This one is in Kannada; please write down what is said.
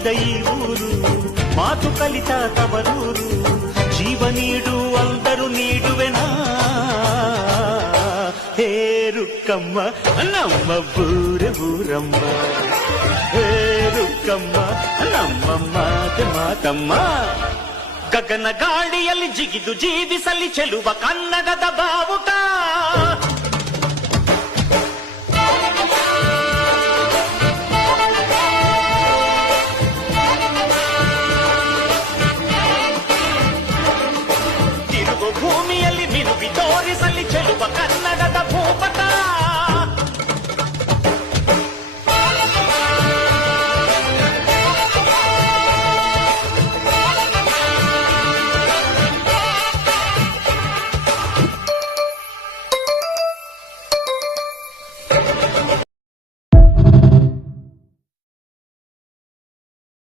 ಹುಟ್ಟಿದ ಈ ಊರು, ಮಾತು ಕಲಿತ ತವರೂರು, ಜೀವ ನೀಡು ಅಂದರು ನೀಡುವೆನಾ. ಹೇ ರುಕ್ಕಮ್ಮ ನಮ್ಮ ಬೂರೆ ಊರಮ್ಮ, ಹೇ ರುಕ್ಕಮ್ಮ ನಮ್ಮ ಮಾತೆ ಮಾತಮ್ಮ. ಗಗನ ಗಾಳಿಯಲ್ಲಿ ಜಿಗಿದು ಜೀವಿಸಲಿ ಚೆಲುವ ಕನ್ನಡದ ಬಾವುಟ.